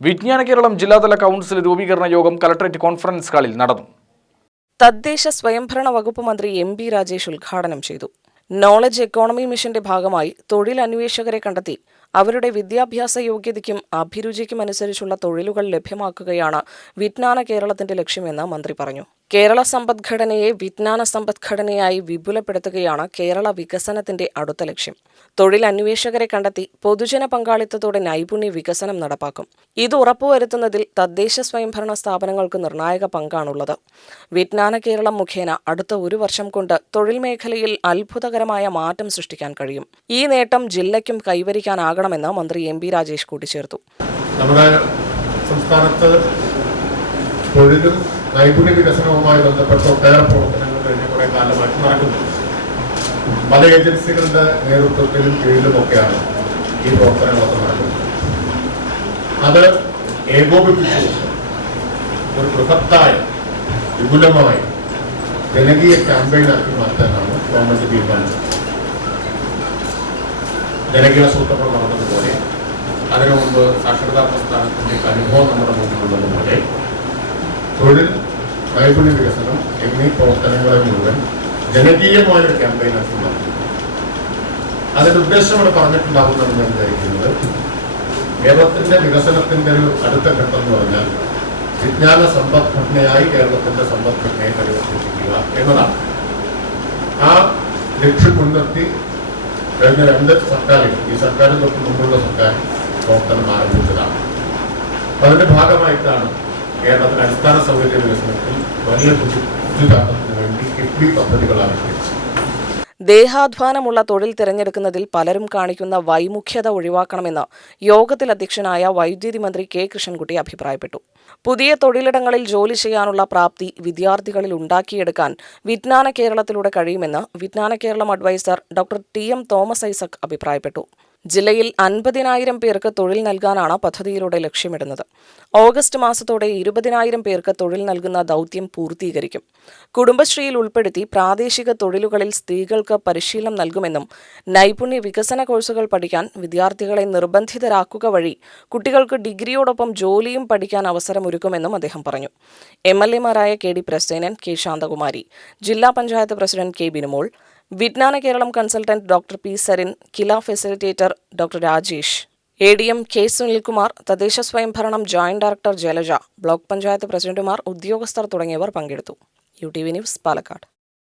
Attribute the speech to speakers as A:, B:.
A: വിജ്ഞാന കേരളം ജില്ലാതല കൗൺസിൽ രൂപീകരണ യോഗം കലക്ടറേറ്റ് കോൺഫറൻസ് ഹാളിൽ നടന്നു.
B: തദ്ദേശ സ്വയംഭരണ വകുപ്പ് മന്ത്രി എം ബി രാജേഷ് ഉദ്ഘാടനം ചെയ്തു. നോളജ് എക്കോണമി മിഷന്റെ ഭാഗമായി തൊഴിൽ അന്വേഷകരെ കണ്ടെത്തി. അവരുടെ വിദ്യാഭ്യാസ യോഗ്യതയ്ക്കും അഭിരുചിക്കും അനുസരിച്ചുള്ള തൊഴിലുകൾ ലഭ്യമാക്കുകയാണ് വിജ്ഞാന കേരളത്തിന്റെ ലക്ഷ്യമെന്ന് മന്ത്രി പറഞ്ഞു. കേരള സമ്പദ്ഘടനയെ വിജ്ഞാന സമ്പദ്ഘടനയായി വിപുലപ്പെടുത്തുകയാണ് കേരള വികസനത്തിന്റെ അടുത്ത ലക്ഷ്യം. തൊഴിൽ അന്വേഷകരെ കണ്ടെത്തി പൊതുജന പങ്കാളിത്തത്തോടെ നൈപുണ്യ വികസനം നടപ്പാക്കും. ഇത് ഉറപ്പുവരുത്തുന്നതിൽ തദ്ദേശ സ്വയംഭരണ സ്ഥാപനങ്ങൾക്ക് നിർണായക പങ്കാണുള്ളത്. വിജ്ഞാന കേരളം മുഖേന അടുത്ത ഒരു വർഷം കൊണ്ട് തൊഴിൽ മേഖലയിൽ അത്ഭുതകരമായ മാറ്റം സൃഷ്ടിക്കാൻ കഴിയും. ഈ നേട്ടം ജില്ലയ്ക്കും കൈവരിക്കാനാകണമെന്ന് മന്ത്രി എം ബി രാജേഷ് കൂട്ടിച്ചേർത്തു.
C: നമ്മുടെ തൊഴിലും നൈപുണ്യ വികസനവുമായി ബന്ധപ്പെട്ട ഒട്ടേറെ പ്രവർത്തനങ്ങൾ കഴിഞ്ഞ കുറെ കാലമായിട്ട് നടക്കുന്നു പല ഏജൻസികളുടെ നേതൃത്വത്തിലും കീഴിലുമൊക്കെയാണ് ഈ പ്രവർത്തനങ്ങളൊക്കെ നടക്കുന്നത്. അത് ഏകോപിപ്പിച്ചുകൊണ്ട് ഒരു ബൃഹത്തായ വിപുലമായ ജനകീയ ക്യാമ്പയിനാക്കി മാറ്റാനാണ് ഗവൺമെന്റ് തീരുമാനിച്ചത്. ജനകീയ സൂത്രങ്ങൾ നടന്നതുപോലെ അതിനു മുമ്പ് സാക്ഷരതാ പ്രസ്ഥാനത്തിന്റെ അനുഭവം നമ്മുടെ മുമ്പിലുള്ളതുപോലെ തൊഴിൽ നൈപുണ്യ വികസനം എന്നീ പ്രവർത്തനങ്ങളെ മുഴുവൻ ജനകീയമായ ഒരു ക്യാമ്പയിനാക്കി മാറ്റി. അതിന്റെ ഉദ്ദേശം ഇവിടെ പറഞ്ഞിട്ടുണ്ടാകുന്നതെന്ന് ഞാൻ വിചാരിക്കുന്നത്. കേരളത്തിന്റെ വികസനത്തിന്റെ ഒരു അടുത്ത ഘട്ടം എന്ന് പറഞ്ഞാൽ വിജ്ഞാന സമ്പദ്ഘടനയായി കേരളത്തിന്റെ സമ്പദ്ഘടനയെ പരിവർത്തിപ്പിക്കുക എന്നതാണ്. ആ ലക്ഷ്യം മുൻനിർത്തി കഴിഞ്ഞ രണ്ട് സർക്കാരുകൾ ഈ സർക്കാരിന് തൊട്ട് മുമ്പുള്ള സർക്കാർ പ്രവർത്തനം ആരംഭിച്ചതാണ്. അതിന്റെ ഭാഗമായിട്ടാണ് കേരളത്തിലെ അടിസ്ഥാന സൗകര്യ വികസനത്തിൽ വലിയ ശുചിതാർത്ഥത്തിന് വേണ്ടി കിഫ്ബി പദ്ധതികൾ
B: ദേഹാധ്വാനമുള്ള തൊഴിൽ തിരഞ്ഞെടുക്കുന്നതിൽ പലരും കാണിക്കുന്ന വൈമുഖ്യത ഒഴിവാക്കണമെന്ന് യോഗത്തിൽ അധ്യക്ഷനായ വൈദ്യുതി മന്ത്രി കെ കൃഷ്ണൻകുട്ടി അഭിപ്രായപ്പെട്ടു. പുതിയ തൊഴിലിടങ്ങളിൽ ജോലി ചെയ്യാനുള്ള പ്രാപ്തി വിദ്യാർത്ഥികളിൽ ഉണ്ടാക്കിയെടുക്കാൻ വിജ്ഞാന കേരളത്തിലൂടെ കഴിയുമെന്ന് Vijnana Keralam advisor doctor T M Thomas Isaac അഭിപ്രായപ്പെട്ടു. ജില്ലയിൽ അൻപതിനായിരം പേർക്ക് തൊഴിൽ നൽകാനാണ് പദ്ധതിയിലൂടെ ലക്ഷ്യമിടുന്നത്. ഓഗസ്റ്റ് മാസത്തോടെ ഇരുപതിനായിരം പേർക്ക് തൊഴിൽ നൽകുന്ന ദൗത്യം പൂർത്തീകരിക്കും. കുടുംബശ്രീയിൽ ഉൾപ്പെടുത്തി പ്രാദേശിക തൊഴിലുകളിൽ സ്ത്രീകൾക്ക് പരിശീലനം നൽകുമെന്നും നൈപുണ്യ വികസന കോഴ്സുകൾ പഠിക്കാൻ വിദ്യാർത്ഥികളെ നിർബന്ധിതരാക്കുക വഴി കുട്ടികൾക്ക് ഡിഗ്രിയോടൊപ്പം ജോലിയും പഠിക്കാൻ അവസരമൊരുക്കുമെന്നും അദ്ദേഹം പറഞ്ഞു. M L എമാരായ K D Prasenan K Shanthakumari ജില്ലാ panchayat president K Binumol Vijnana Keralam consultant doctor P Sarin KILA facilitator doctor Rajesh A D M K Sunilkumar തദ്ദേശ സ്വയംഭരണം joint director Jalaja block panchayat പ്രസിഡന്റുമാർ ഉദ്യോഗസ്ഥർ തുടങ്ങിയവർ പങ്കെടുത്തു. U T V news Palakkad.